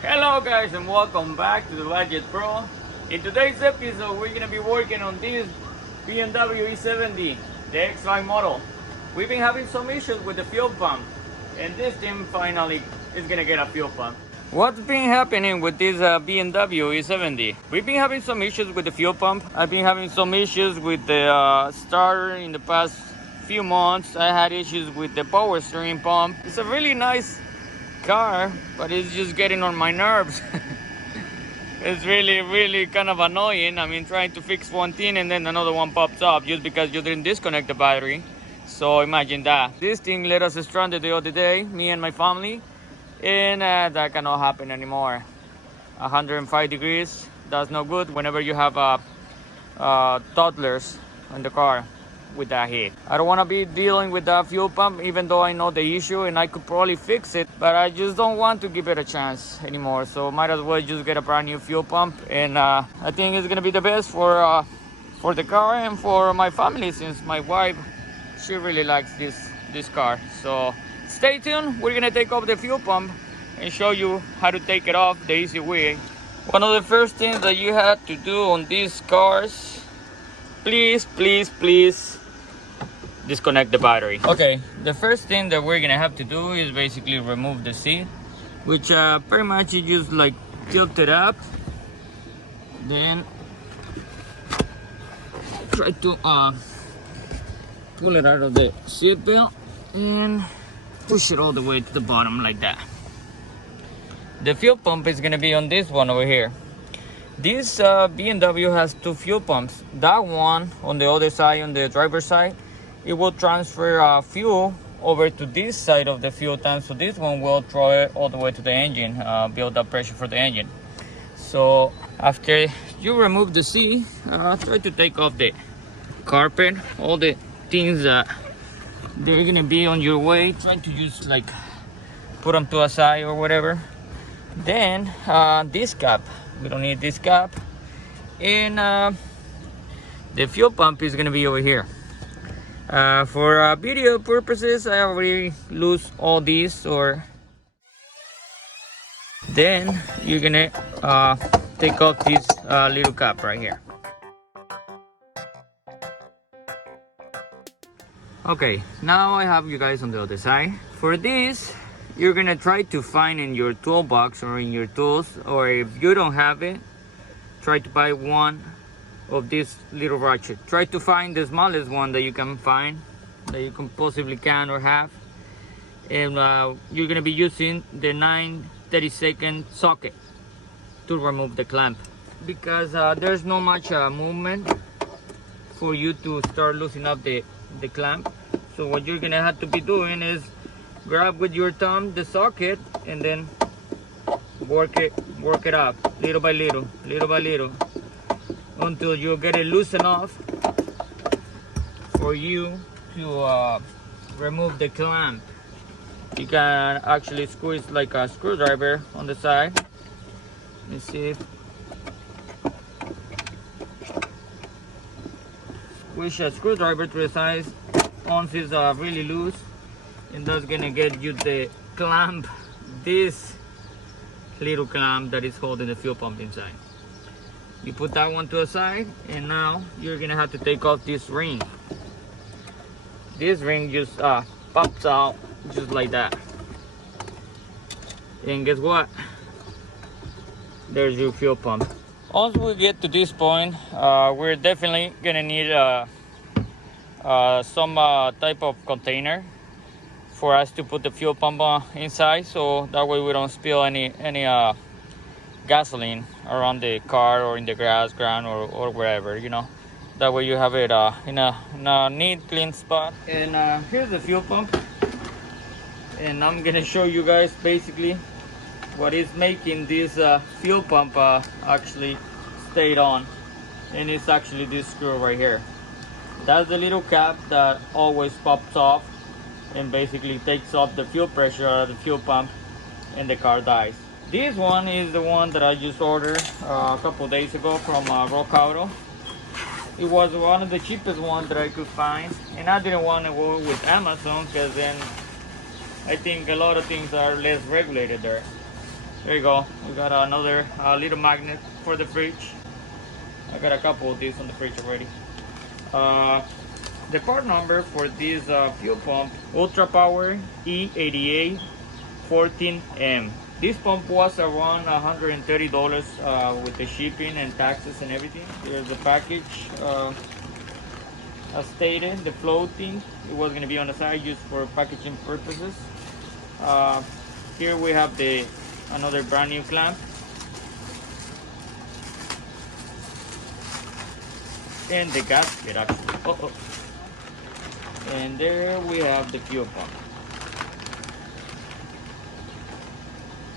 Hello guys and welcome back to the Budget Pro. In today's episode we're going to be working on this BMW E70, the X5 model. We've been having some issues with the fuel pump and this thing finally is going to get a fuel pump. What's been happening with this BMW E70? We've been having some issues with the fuel pump. I've been having some issues with the starter in the past few months. I had issues with the power steering pump. It's a really nice car, but it's just getting on my nerves. It's really kind of annoying. I mean, trying to fix one thing and then another one pops up just because you didn't disconnect the battery. So imagine that. This thing let us stranded the other day, me and my family, and that cannot happen anymore. 105 degrees, that's no good whenever you have toddlers in the car with that heat. I don't want to be dealing with that fuel pump, even though I know the issue and I could probably fix it, but I just don't want to give it a chance anymore. So might as well just get a brand new fuel pump, and I think it's gonna be the best for the car and for my family, since my wife, she really likes this car. So stay tuned, we're gonna take off the fuel pump and show you how to take it off the easy way. One of the first things that you have to do on these cars, please disconnect the battery. Okay, the first thing that we're gonna have to do is basically remove the seat, which pretty much you just like tilt it up, then try to pull it out of the seat belt and push it all the way to the bottom like that. The fuel pump is gonna be on this one over here. This BMW has two fuel pumps. That one on the other side, on the driver's side, it will transfer fuel over to this side of the fuel tank. So this one will throw it all the way to the engine, build up pressure for the engine. So after you remove the seat, try to take off the carpet, all the things that they're gonna be on your way. Try to just like put them to a side or whatever. Then this cap, we don't need this cap, and the fuel pump is gonna be over here. For video purposes, I already lose all these. Or then you're gonna take off this little cap right here. Okay, now I have you guys on the other side. For this, you're gonna try to find in your toolbox or in your tools, or if you don't have it, try to buy one of this little ratchet. Try to find the smallest one that you can find, that you can possibly can or have, and you're gonna be using the 9/32 socket to remove the clamp, because there's not much movement for you to start loosening up the clamp. So what you're gonna have to be doing is grab with your thumb the socket and then work it up little by little until you get it loose enough for you to remove the clamp. You can actually squeeze like a screwdriver on the side. Let me see. Squish a screwdriver to the side once it's really loose, and that's gonna get you the clamp, this little clamp that is holding the fuel pump inside. You put that one to the side, and now you're gonna have to take off this ring. This ring just pops out just like that, and guess what? There's your fuel pump. Once we get to this point, we're definitely gonna need some type of container for us to put the fuel pump inside, so that way we don't spill any gasoline around the car or in the grass, ground, or wherever, you know. That way you have it in a neat, clean spot. And here's the fuel pump, and I'm gonna show you guys basically what is making this fuel pump actually stayed on, and it's actually this screw right here. That's the little cap that always pops off and basically takes off the fuel pressure out of the fuel pump, and the car dies. This one is the one that I just ordered a couple days ago from Rock Auto. It was one of the cheapest ones that I could find, and I didn't want to go with Amazon because then I think a lot of things are less regulated there. There you go. We got another little magnet for the fridge. I got a couple of these on the fridge already. The part number for this fuel pump, Ultra Power E80 14M. This pump was around $130 with the shipping and taxes and everything. Here's the package. As stated, the floating, it was going to be on the side used for packaging purposes. Here we have another brand new clamp. And the gasket actually. And there we have the fuel pump.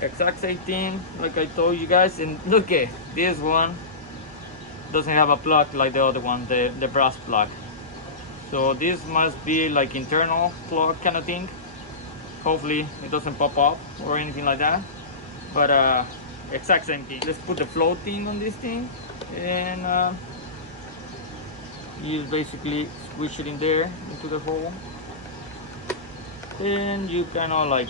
Exact same thing like I told you guys. And look at this one, doesn't have a plug like the other one, the brass plug. So this must be like internal plug kind of thing. Hopefully it doesn't pop up or anything like that. But exact same thing. Let's put the floating on this thing, and you basically squish it in there into the hole, and you kind of like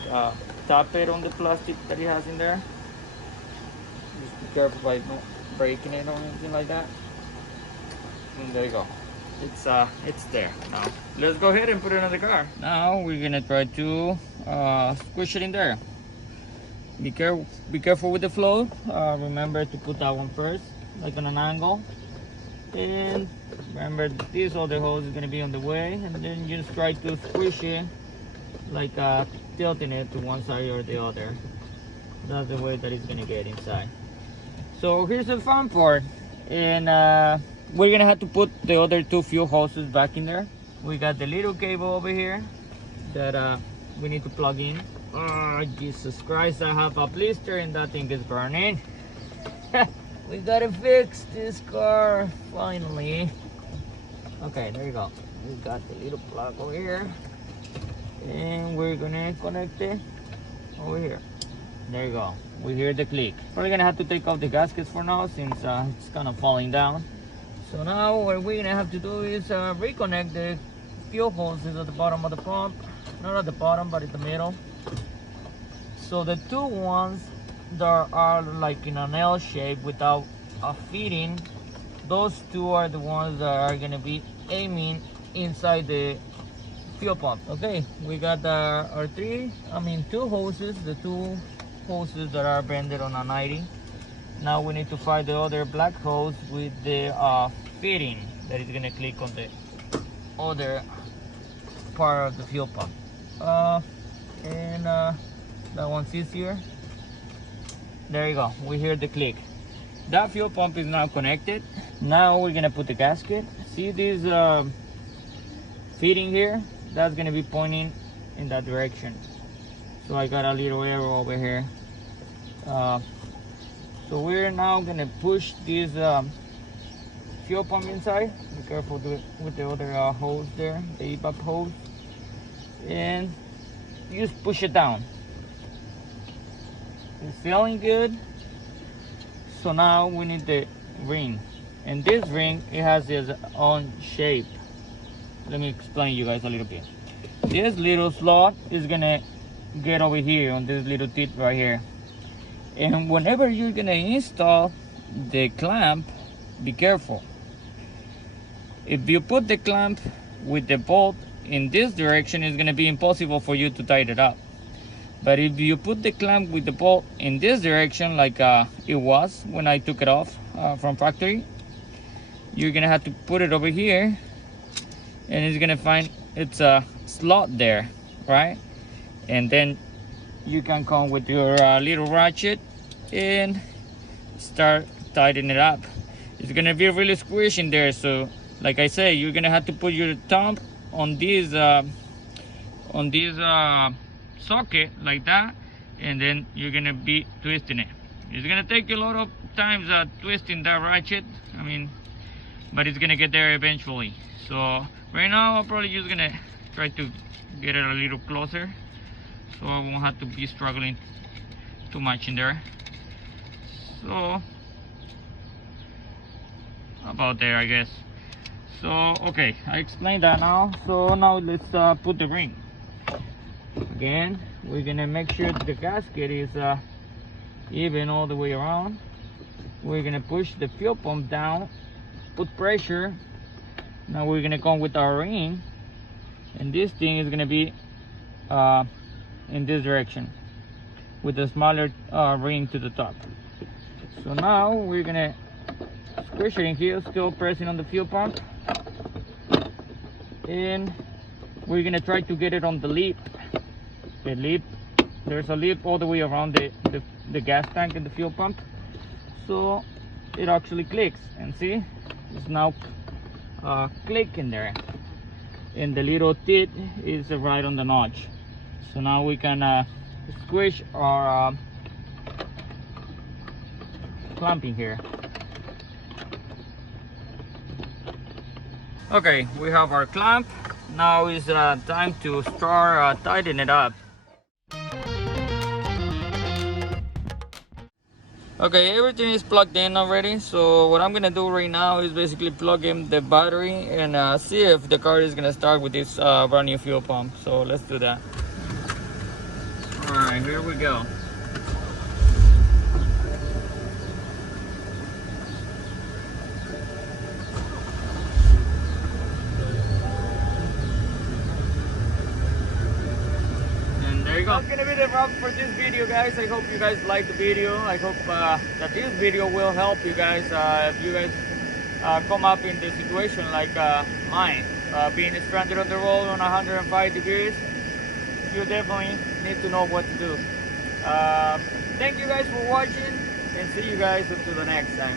tap it on the plastic that it has in there. Just be careful by not breaking it or anything like that. And there you go. It's there now. Let's go ahead and put it in the car. Now we're gonna try to squish it in there. Be careful with the float. Remember to put that one first, like on an angle. And remember, this other hose is gonna be on the way, and then you just try to squish it, like tilting it to one side or the other. That's the way that it's gonna get inside. So here's the fun part, and we're gonna have to put the other two fuel hoses back in there. We got the little cable over here that we need to plug in. Oh, Jesus Christ, I have a blister and that thing is burning. We gotta fix this car, finally. Okay, there you go. We got the little plug over here. And we're gonna connect it over here. There you go. We hear the click. We're gonna have to take off the gaskets for now since it's kind of falling down. So now what we're gonna have to do is reconnect the fuel hoses at the bottom of the pump. Not at the bottom, but at the middle. So the two ones that are like in an L shape without a fitting, those two are the ones that are gonna be aiming inside the fuel pump. Okay, we got our two hoses, the two hoses that are bended on a 90. Now we need to find the other black hose with the fitting that is gonna click on the other part of the fuel pump. That one's easier. There you go. We hear the click. That fuel pump is now connected. Now we're gonna put the gasket. See this fitting here? That's gonna be pointing in that direction. So I got a little arrow over here. So we're now gonna push this fuel pump inside. Be careful with the other hose there, the EVAP hose, and just push it down. It's feeling good. So now we need the ring, and this ring, it has its own shape. Let me explain you guys a little bit. This little slot is gonna get over here on this little teeth right here, and whenever you're gonna install the clamp, be careful. If you put the clamp with the bolt in this direction, it's gonna be impossible for you to tighten it up. But if you put the clamp with the bolt in this direction, like it was when I took it off from factory, you're gonna have to put it over here, and it's gonna find it's a slot there, right? And then you can come with your little ratchet and start tightening it up. It's gonna be really squishy in there, so like I say, you're gonna have to put your thumb on this socket like that, and then you're gonna be twisting it. It's gonna take you a lot of times twisting that ratchet, but it's gonna get there eventually. So right now I'm probably just gonna try to get it a little closer so I won't have to be struggling too much in there. So about there, I guess. So okay, I explained that now. So now let's put the ring. Again, we're gonna make sure the gasket is even all the way around. We're gonna push the fuel pump down, put pressure. Now we're gonna come with our ring, and this thing is gonna be in this direction with a smaller ring to the top. So now we're gonna squish it in here, still pressing on the fuel pump, and we're gonna try to get it on the lip. The lip, there's a lip all the way around the gas tank and the fuel pump, so it actually clicks. And see, it's now clicking there, and the little teeth is right on the notch. So now we can squish our clamping here. Okay, we have our clamp. Now is time to start tightening it up. Okay, everything is plugged in already. So what I'm gonna do right now is basically plug in the battery and see if the car is gonna start with this brand new fuel pump. So let's do that. All right, here we go. That's gonna be the wrap for this video, guys. I hope you guys like the video. I hope that this video will help you guys if you guys come up in the situation like mine, being stranded on the road on 105 degrees. You definitely need to know what to do. Thank you guys for watching, and see you guys until the next time.